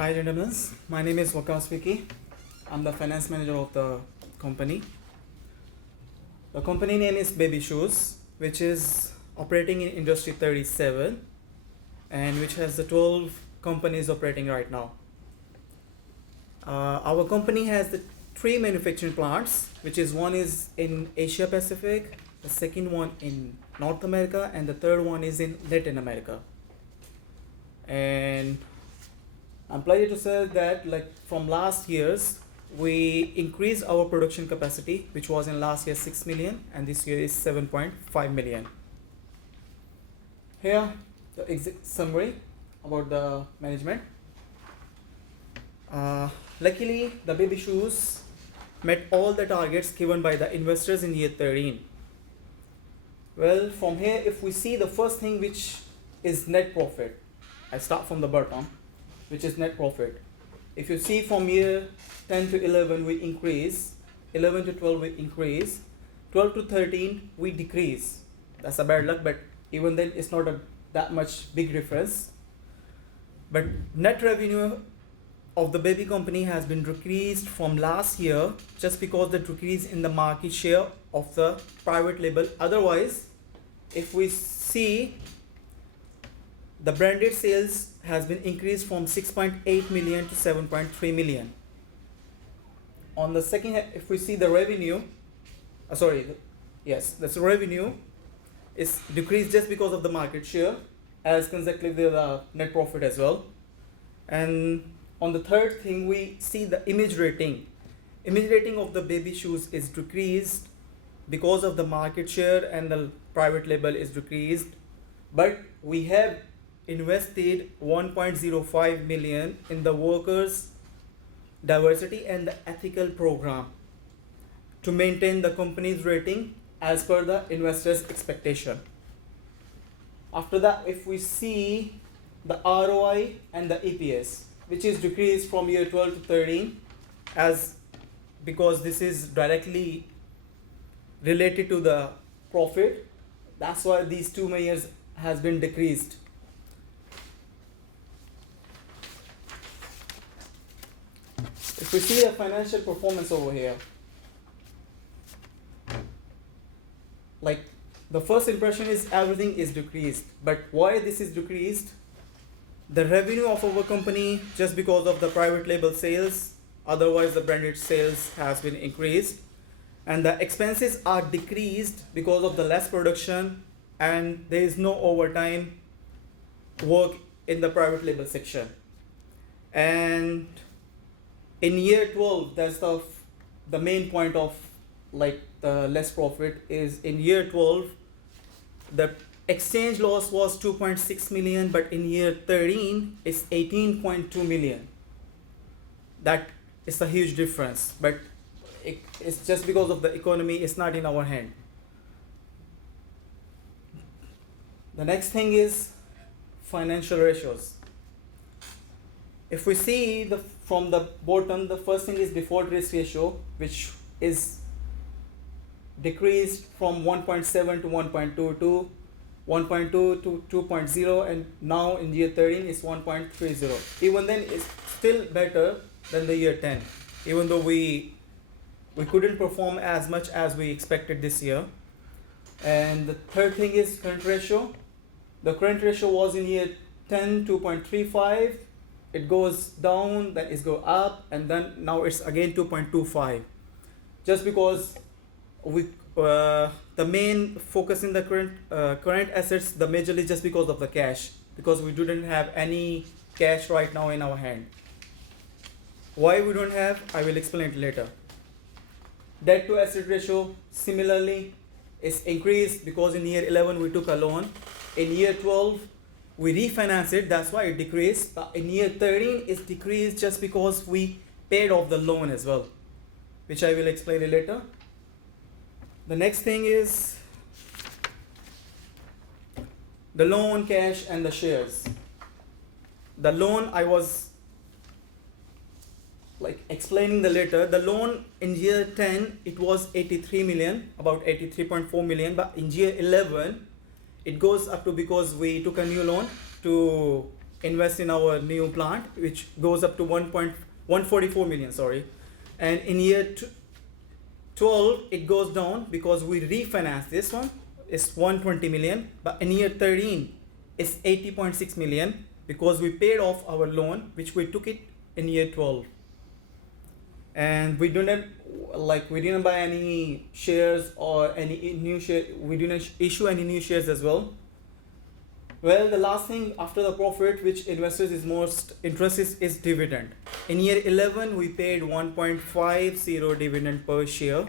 Hi gentlemen, my name is Waqas Vicky. I'm the finance manager of the company. The company name is Baby Shoes, which is operating in industry 37 and which has the 12 companies operating right now. Our company has the three manufacturing plants, which is one is in Asia Pacific, the second one in North America, and the third one is in Latin America. And I'm pleased to say that from last years, we increased our production capacity, which was in last year 6 million and this year is 7.5 million. Here, the exact summary about the management. Luckily, the Baby Shoes met all the targets given by the investors in year 13. Well, from here, if we see the first thing, which is net profit, I start from the bottom, which is net profit. If you see from year 10 to 11, we increase, 11 to 12, we increase, 12 to 13, we decrease. That's a bad luck, but even then, it's not that much big difference. But net revenue of the baby company has been decreased from last year just because the decrease in the market share of the private label. Otherwise, if we see, the branded sales has been increased from 6.8 million to 7.3 million. On the second hand, if we see the revenue, this revenue is decreased just because of the market share, as consequently the net profit as well. And on the third thing, we see the image rating. Image rating of the Baby Shoes is decreased because of the market share and the private label is decreased. But we have invested 1.05 million in the workers' diversity and the ethical program to maintain the company's rating as per the investors' expectation. After that, if we see the ROI and the EPS, which is decreased from year 12 to 13, because this is directly related to the profit, that's why these two measures has been decreased. If we see the financial performance over here, the first impression is everything is decreased. But why this is decreased? The revenue of our company, just because of the private label sales, otherwise the branded sales has been increased. And the expenses are decreased because of the less production and there is no overtime work in the private label section. And in year 12, that's the main point of the less profit is in year 12, the exchange loss was 2.6 million, but in year 13, it's 18.2 million. That is a huge difference, but it's just because of the economy, it's not in our hand. The next thing is financial ratios. If we see from the bottom, the first thing is default risk ratio, which is decreased from 1.7 to 1.2 to 1.2 to 2.0, and now in year 13 is 1.30. Even then, it's still better than the year 10, even though we couldn't perform as much as we expected this year. And the third thing is current ratio. The current ratio was in year 10 2.35. It goes down, then it goes up, and then now it's again 2.25. Just because the main focus in the current assets, the majorly just because of the cash, because we didn't have any cash right now in our hand. Why we don't have, I will explain it later. Debt to asset ratio similarly is increased because in year 11 we took a loan. In year 12 we refinanced it, that's why it decreased. But in year 13 it's decreased just because we paid off the loan as well, which I will explain it later. The next thing is the loan, cash, and the shares. The loan, I was explaining the later. The loan in year 10, it was 83 million, about 83.4 million, but in year 11, it goes up to, because we took a new loan to invest in our new plant, which goes up to 1.144 million, sorry. And in year 12, it goes down because we refinance this one. It's 120 million, but in year 13, it's 80.6 million because we paid off our loan, which we took it in year 12. And we didn't buy any shares or any new share. We didn't issue any new shares as well. Well, the last thing after the profit, which investors is most interested is dividend. In year 11, we paid 1.50 dividend per share,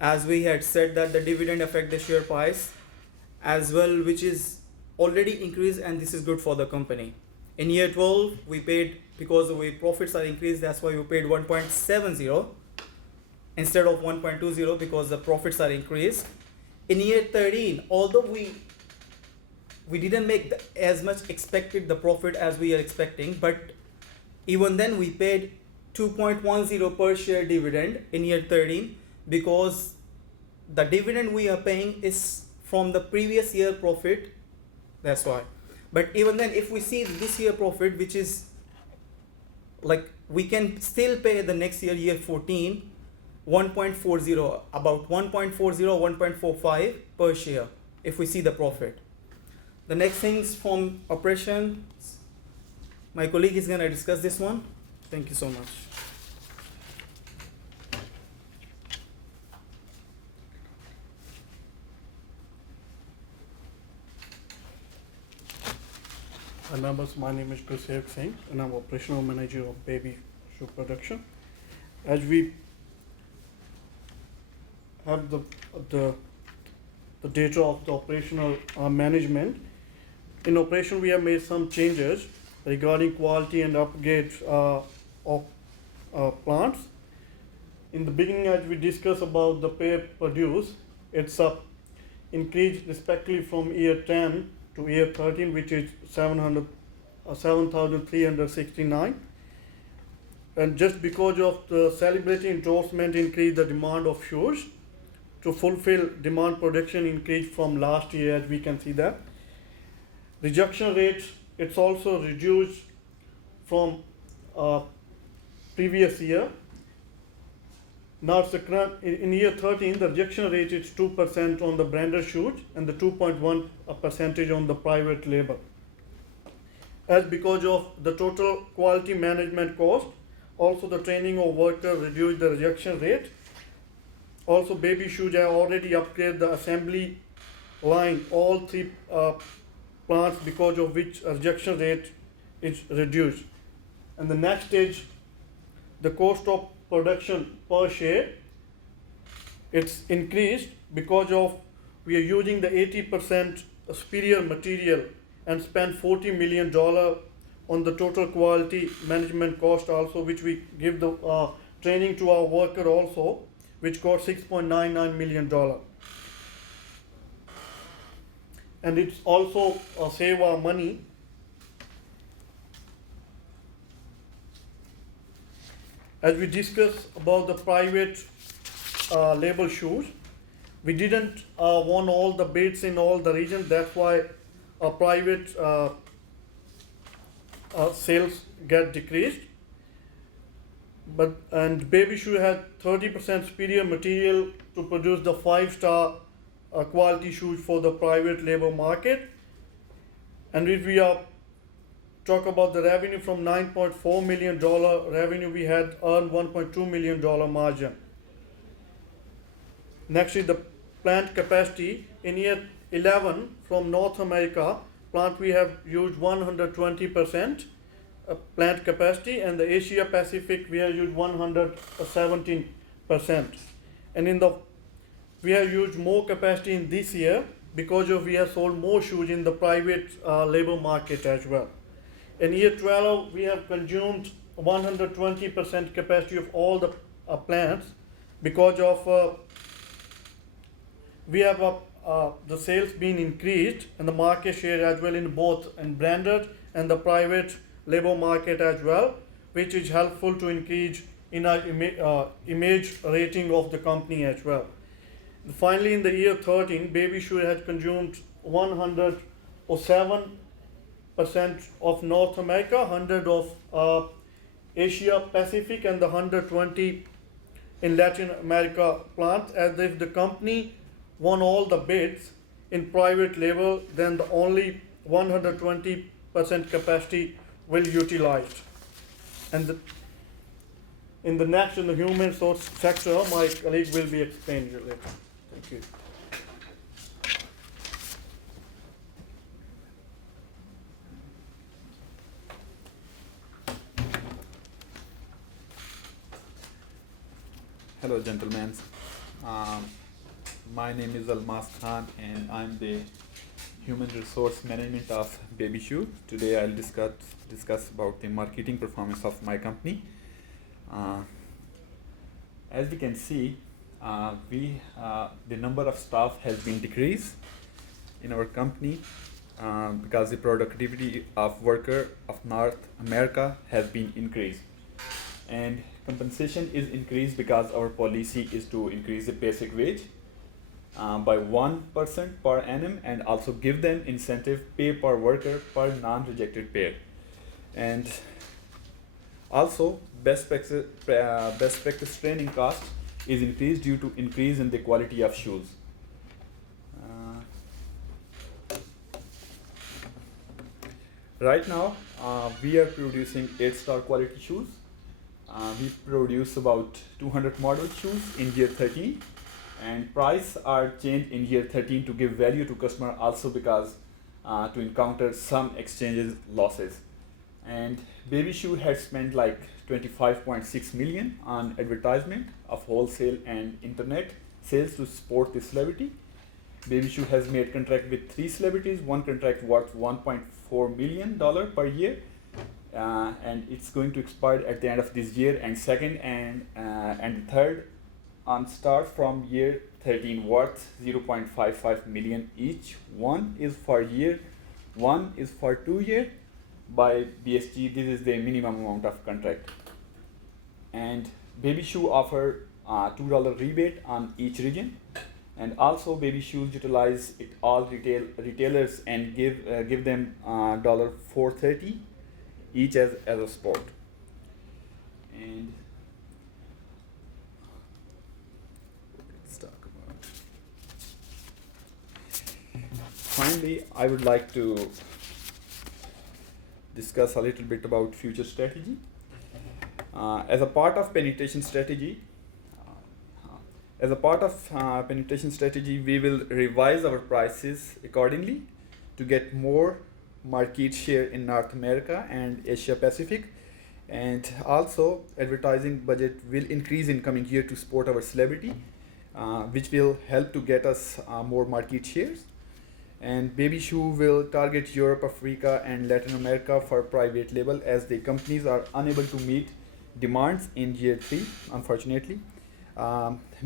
as we had said that the dividend affect the share price as well, which is already increased, and this is good for the company. In year 12, we paid, because the way profits are increased, that's why we paid 1.70 instead of 1.20 because the profits are increased. In year 13, although we didn't make as much expected the profit as we are expecting, but even then we paid 2.10 per share dividend in year 13 because the dividend we are paying is from the previous year profit. That's why. But even then, if we see this year profit, which is like we can still pay the next year, year 14, 1.40, about 1.40, 1.45 per share if we see the profit. The next things from operations, my colleague is going to discuss this one. Thank you so much. Hi members, my name is Gursewak Singh and I'm operational manager of baby shoe production. As we have the data of the operational management, in operation we have made some changes regarding quality and upgrades of plants. In the beginning, as we discussed about the pay produce, it's increased respectively from year 10 to year 13, which is 7,369. And just because of the celebrity endorsement increased the demand of shoes to fulfill demand production increase from last year, as we can see that. Rejection rates, it's also reduced from previous year. Now it's the current, in year 13, the rejection rate is 2% on the branded shoes and the 2.1% on the private label. As because of the total quality management cost, also the training of workers reduced the rejection rate. Also baby shoes have already upgraded the assembly line, all three plants, because of which rejection rate is reduced. And the next stage, the cost of production per share, it's increased because of we are using the 80% superior material and spend $40 million on the total quality management cost also, which we give the training to our worker also, which cost $6.99 million. And it's also save our money. As we discussed about the private label shoes, we didn't won all the bids in all the regions. That's why our private sales get decreased. And baby shoe had 30% superior material to produce the 5-star quality shoes for the private label market. And if we talk about the revenue, from $9.4 million revenue, we had earned $1.2 million margin. Next is the plant capacity. In year 11, from North America plant, we have used 120% plant capacity, and the Asia Pacific we have used 117%. And we have used more capacity in this year because of we have sold more shoes in the private labor market as well. In year 12, we have consumed 120% capacity of all the plants because of we have the sales being increased and the market share as well in both in branded and the private labor market as well, which is helpful to increase in our image rating of the company as well. Finally, in the year 13, baby shoe had consumed 107 of North America, 100 of Asia Pacific, and the 120 in Latin America plants. As if the company won all the bids in private label, then the only 120% capacity will utilized. And in the next, in the human resource sector, my colleague will be explaining it later. Thank you. Hello, gentlemen. My name is Almas and I'm the Human Resource Management of Baby Shoe. Today I'll discuss about the marketing performance of my company. As we can see, the number of staff has been decreased in our company because the productivity of worker of North America has been increased, and compensation is increased because our policy is to increase the basic wage by 1% per annum, and also give them incentive pay per worker per non-rejected pair. And also best practice training cost is increased due to increase in the quality of shoes. Right now we are producing 8-star quality shoes. We produce about 200 model shoes in year 13, and price are changed in year 13 to give value to customer, also because to encounter some exchanges losses. And Baby Shoe has spent like 25.6 million on advertisement of wholesale and internet sales to support the celebrity. Baby Shoe has made contract with 3 celebrities, one contract worth $1.4 million per year. And it's going to expire at the end of this year, and second and the third on start from year 13 worth 0.55 million each. One is for year, one is for 2 year. By BSG, this is the minimum amount of contract. And Baby Shoe offer $2 rebate on each region, and also Baby Shoes utilize it all retailers and give them $4.30 each as a sport. And let's talk about. Finally, I would like to discuss a little bit about future strategy. As a part of penetration strategy, we will revise our prices accordingly to get more market share in North America and Asia Pacific, and also advertising budget will increase in coming year to support our celebrity, which will help to get us more market shares. And Baby Shoe will target Europe, Africa and Latin America for private label, as the companies are unable to meet demands in year 3, unfortunately.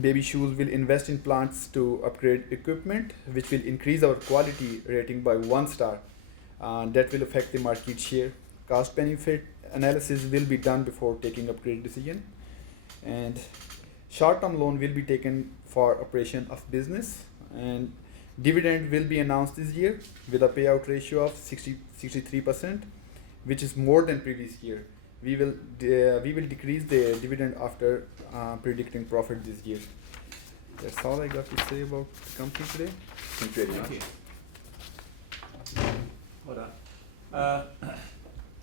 Baby Shoes will invest in plants to upgrade equipment, which will increase our quality rating by 1 star. That will affect the market share. Cost benefit analysis will be done before taking upgrade decision, and short-term loan will be taken for operation of business, and dividend will be announced this year with a payout ratio of 63%, which is more than previous year. We will decrease the dividend after predicting profit this year. That's all I got to say about the company today. Thank you very much. Hold on.